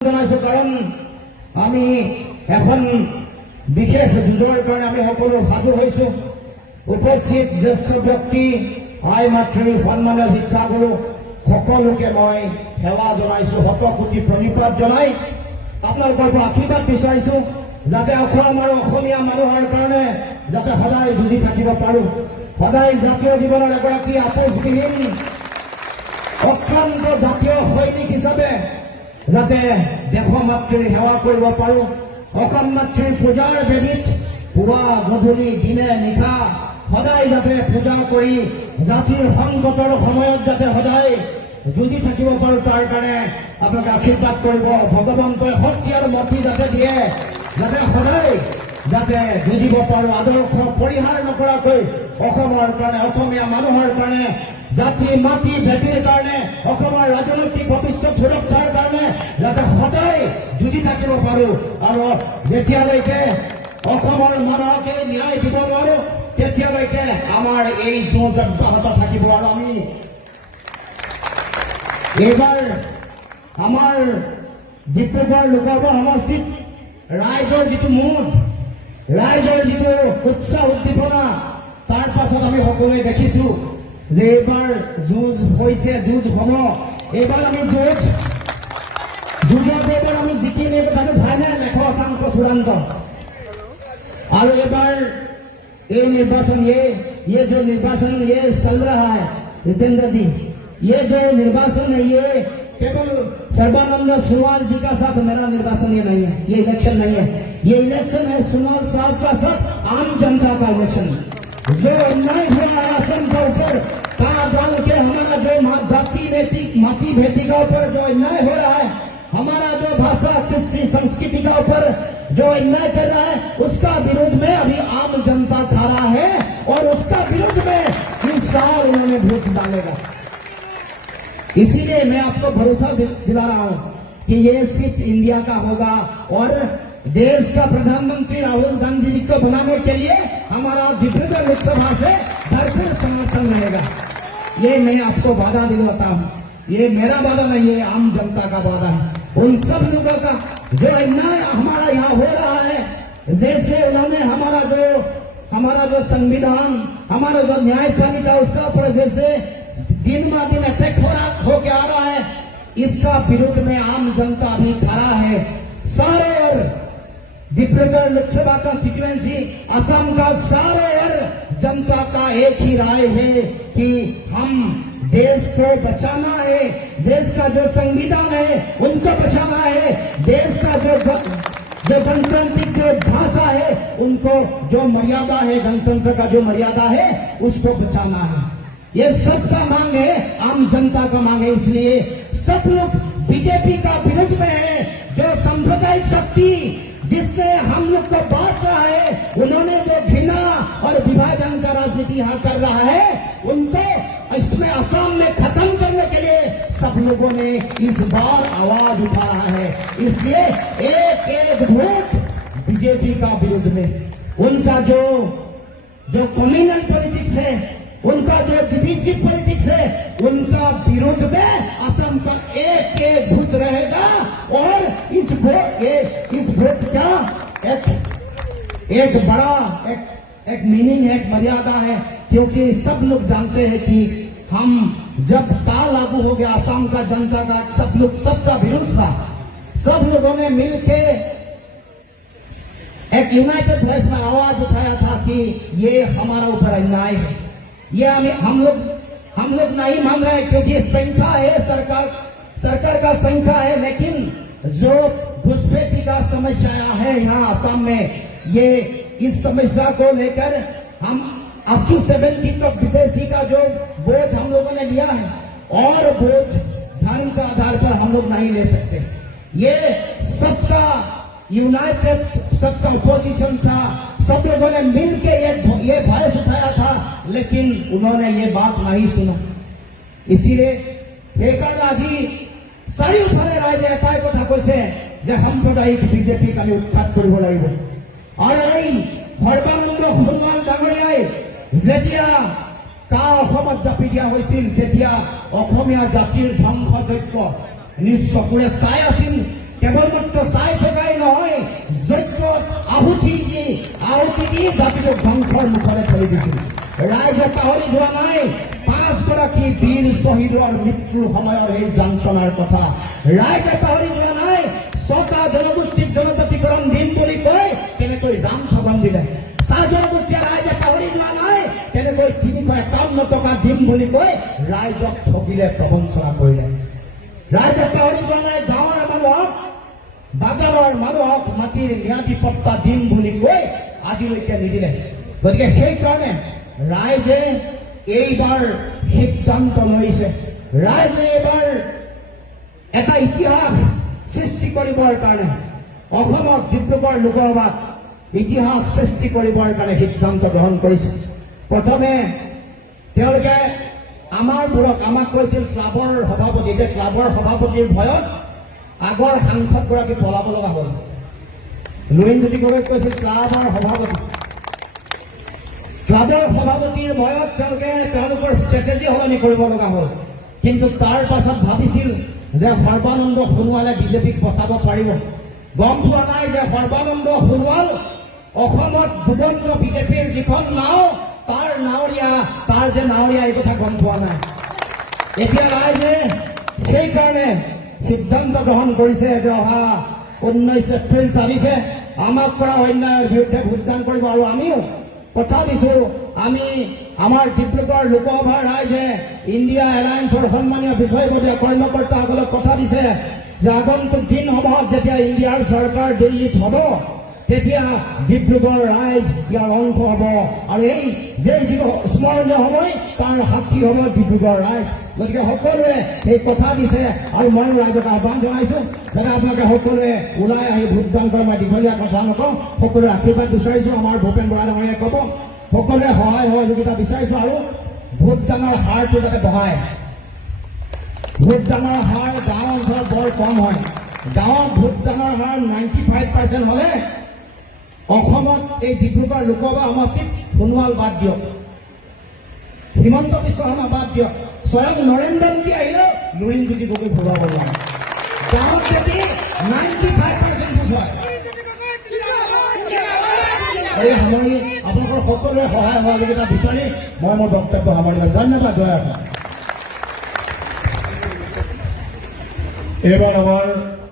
জানাইছো কাৰণ আমি এখন বিশেষ যুঁজৰ কাৰণে আমি সকলো সাজু হৈছো। উপস্থিত জ্যেষ্ঠ ব্যক্তি আই মাতৃ সন্মানীয় শিক্ষাগুৰু সকলোকে মই সেৱা জনাইছো, শতকোটি প্ৰণিপাত জনাই আপোনালোকৰ পৰা আশীৰ্বাদ বিচাৰিছো যাতে অসম আৰু অসমীয়া মানুহৰ কাৰণে যাতে সদায় যুঁজি থাকিব পাৰো, সদায় জাতীয় জীৱনৰ এগৰাকী আপোচবিহীন অক্লান্ত জাতীয় সৈনিক হিচাপে যাতে দেশ মাতৃৰ সেৱা কৰিব পাৰো। অসম মাতৃৰ পূজাৰ বেদীত পুৱা গধূলি দিনে নিশা সদায় যাতে পূজা কৰি জাতিৰ সংকটৰ সময়ত যাতে সদায় যুঁজি থাকিব পাৰো, তাৰ কাৰণে আপোনালোকে আশীৰ্বাদ কৰিব। ভগৱন্তই শক্তি আৰু মতি যাতে দিয়ে, যাতে সদায় যাতে যুঁজিব পাৰো, আদৰ্শ পৰিহাৰ নকৰাকৈ অসমৰ কাৰণে, অসমীয়া মানুহৰ কাৰণে, জাতি মাটি ভেটিৰ কাৰণে, অসমৰ ৰাজনৈতিক ভৱিষ্যত সুৰক্ষাৰ কাৰণে যাতে সদায় যুঁজি থাকিব পাৰো। আৰু যেতিয়ালৈকে অসমৰ মানুহকে ন্যায় দিব নোৱাৰো তেতিয়ালৈকে আমাৰ এই যুঁজ অব্যাহত থাকিব। আৰু আমি এইবাৰ আমাৰ ডিব্ৰুগড় লোকসভা সমষ্টিত ৰাইজৰ যিটো মুড, ৰাইজৰ যিটো উৎসাহ উদ্দীপনা, তাৰ পাছত আমি সকলোৱে দেখিছো যে এইবাৰ যুঁজ হৈছে, যুঁজ হব। এইবাৰ আমি যুঁজত এইবাৰ আমি জিকিম, এই কথাটো ফাইনেল 100% চূড়ান্ত। और ये बार ये निर्वाचन ये जो निर्वाचन ये चल रहा है जितेंद्र जी, ये जो निर्वाचन है ये केवल सर्बानंद सोनवाल जी का साथ मेरा निर्वाचन ये नहीं है, ये इलेक्शन नहीं है, ये इलेक्शन है सोनवाल साहब का साथ आम जनता का इलेक्शन है। जो अन्याय हुआ राशन के ऊपर काला डाल के हमारा जो जाति नैतिक माटी भेटी का ऊपर जो अन्याय हो रहा है, हमारा जो भाषा कृष्टि संस्कृति का ऊपर जो अन्याय कर रहा है, उसका विरोध में अभी आम जनता खड़ा है और उसका विरोध में इस साल उन्होंने वोट डालेगा। इसीलिए मैं आपको भरोसा दिला रहा हूं कि ये सिर्फ इंडिया का होगा और देश का प्रधानमंत्री राहुल गांधी जी को बनाने के लिए हमारा डिब्रूगढ़ लोकसभा से भरपूर समर्थन रहेगा। ये मैं आपको वादा दिलाता हूं, ये मेरा वादा नहीं है, आम जनता का वादा है। उन सब लोगों का जो अन्याय हमारा यहाँ हो रहा है, जैसे उन्होंने हमारा जो संविधान, हमारा जो न्यायपालिका उसका ऊपर जैसे दिन ब दिन अटैक होके आ रहा है, इसका विरोध में आम जनता भी खड़ा है। सारे और डिब्रूगढ़ लोकसभा कॉन्स्टिट्यूएंसी असम का सारे और जनता का एक ही राय है कि हम देश को बचाना है, देश का जो संविधान है उनको बचाना है, देश का जो गणतांत्रिक जो भाषा है उनको जो मर्यादा है, गणतंत्र का जो मर्यादा है उसको बचाना है। ये सबका मांग है, आम जनता का मांग है। इसलिए सब लोग बीजेपी का विरोध में है। जो सांप्रदायिक शक्ति जिसने हम लोग को बांट रहा है, उन्होंने जो घृणा और विभाजन का राजनीति यहाँ कर रहा है, उनको इसमें असम में खत्म करने के लिए सब लोगों ने इस बार आवाज उठा रहा है। इसलिए एक एक वोट बीजेपी का विरोध में, उनका जो कम्युनल पॉलिटिक्स है, उनका जो डिविजिव पॉलिटिक्स है, उनका विरोध में असम का एक एक वोट रहेगा। और इस वोट का एक बड़ा एक मीनिंग है, एक मर्यादा है, क्योंकि सब लोग जानते हैं कि हम जब ताल लागू हो गया असम का जनता का सबका विरोध था, सब लोगों ने मिलके एक यूनाइटेड वॉइस में आवाज उठाया था कि ये हमारा ऊपर अन्याय है, ये हम लोग नहीं मान रहे, क्योंकि संख्या है, सरकार का संख्या है, लेकिन जो घुसपैठी का समस्या है यहाँ असम में, ये इस समस्या को लेकर हम अब की 70 तक विदेशी का जो बोझ हम लोगों ने लिया है, और बोझ धर्म के आधार पर हम लोग नहीं ले सकते। ये सबका यूनाइटेड, सबका अपोजिशन था, सब लोगों ने मिलकर ये वॉइस उठाया था, लेकिन उन्होंने ये बात नहीं सुना। इसीलिए हेकालाजी চাৰিওফালে ৰাইজে এটাই কথা কৈছে যে সাম্প্ৰদায়িক বিজেপিক আমি উৎখাত কৰিব লাগিব। আৰু এই সৰ্বানন্দ সোণোৱাল ডাঙৰীয়াই যেতিয়া অসমত জাপি দিয়া হৈছিল, তেতিয়া অসমীয়া জাতিৰ ধ্বংসযজ্ঞ নিজ চকুৰে চাই আছিল। কেৱল আহুতি দি জাতিটোক ধ্বংসৰ মুখলৈ ঠেলি দিছিল। ৰাইজে পাহৰি যোৱা নাই 5 গৰাকী বীৰ শ্বহীদৰ মৃত্যুৰ সময়ৰ এই যন্ত্ৰণাৰ কথা। ৰাইজে পাহৰি যোৱা নাই 6টা জনগোষ্ঠীক জনজাতিকৰণ দিম বুলি কৈ কেনেকৈ ৰাম ঠগন দিলে। চাহ জনগোষ্ঠীয়ে ৰাইজে পাহৰি যোৱা নাই কেনেকৈ 351 টকা দিম বুলি কৈ ৰাইজক ঠগিলে, প্ৰবঞ্চনা কৰিলে। ৰাইজে পাহৰি যোৱা নাই গাঁৱৰ মানুহক, বাগানৰ মানুহক মাটিৰ ম্যাদী পট্টা দিম বুলি কৈ আজিলৈকে নিদিলে। গতিকে সেইকাৰণে ৰাইজে এইবাৰ সিদ্ধান্ত লৈছে, ৰাইজে এইবাৰ এটা ইতিহাস সৃষ্টি কৰিবৰ কাৰণে অসমত ডিব্ৰুগড় লোকসভাত ইতিহাস সৃষ্টি কৰিবৰ কাৰণে সিদ্ধান্ত গ্ৰহণ কৰিছে। প্ৰথমে তেওঁলোকে আমাক কৈছিল ক্লাবৰ সভাপতি, যে ক্লাবৰ সভাপতিৰ ভয়ত আগৰ সাংসদগৰাকী পলাব লগা হ'ল। লুৰিণজ্যোতি গগৈক কৈছিল ক্লাবৰ সভাপতিৰ ভয়ত তেওঁলোকৰ ষ্ট্ৰেটেজি সলনি কৰিব লগা হ'ল। কিন্তু তাৰ পাছত ভাবিছিল যে সৰ্বানন্দ সোণোৱালে বিজেপিক বচাব পাৰিব। গম পোৱা নাই যে সৰ্বানন্দ সোণোৱাল অসমত দুবন্ধ বিজেপিৰ যিখন নাও, তাৰ যে নাৱৰীয়া এই কথা গম পোৱা নাই। এতিয়া ৰাইজে সেইকাৰণে সিদ্ধান্ত গ্ৰহণ কৰিছে যে অহা 19 এপ্ৰিল তাৰিখে আমাক কৰা অন্যায়ৰ বিৰুদ্ধে ভোটদান কৰিব। আৰু আমিও কথা দিছো, আমাৰ ডিব্ৰুগড় লোকসভাৰ ৰাইজে ইণ্ডিয়া এলায়েন্সৰ সন্মানীয় বিষয়ববীয়া কৰ্মকৰ্তাসকলক কথা দিছে যে আগন্তুক দিনসমূহত যেতিয়া ইণ্ডিয়াৰ চৰকাৰ দিল্লীত হ'ব, তেতিয়া ডিব্ৰুগড় ৰাইজ ইয়াৰ অংশ হ'ব। আৰু এই যে স্মৰণীয় সময় তাৰ সাক্ষী হ'ব ডিব্ৰুগড় ৰাইজ। গতিকে সকলোৱে এই কথা দিছে, আৰু মই ৰাইজক আহ্বান জনাইছো যাতে আপোনালোকে সকলোৱে ওলাই আহি ভোটদান কৰে। মই দীঘলীয়া কথা নকওঁ, সকলোৰে আশীৰ্বাদ বিচাৰিছো। আমাৰ ভূপেন বৰা ডাঙৰীয়াই ক'ব, সকলোৱে সহায় সহযোগিতা বিচাৰিছো, আৰু ভোটদানৰ হাৰটো যাতে বঢ়ায়। ভোটদানৰ হাৰ গাঁও অঞ্চলত বৰ কম হয়। গাঁৱত ভোটদানৰ হাৰ 95% হ'লে অসমত এই ডিব্ৰুগড় লোকসভা সমষ্টিত সোণোৱাল বাদ দিয়ক, হিমন্ত বিশ্ব শৰ্মা বাদ দিয়ক, স্বয়ং নৰেন্দ্ৰ মোদী আহিলেও লুৰিণজ্যোতি গগৈ ভৰোৱাব নোৱাৰে। গাঁৱত যদি 95% ভোট হয়। এই সামৰি আপোনালোকৰ সকলোৰে সহায় সহযোগিতা বিচাৰি মই মোৰ বক্তব্য সামৰিলোঁ। ধন্যবাদ। জয় অসম। এবাৰ আমাৰ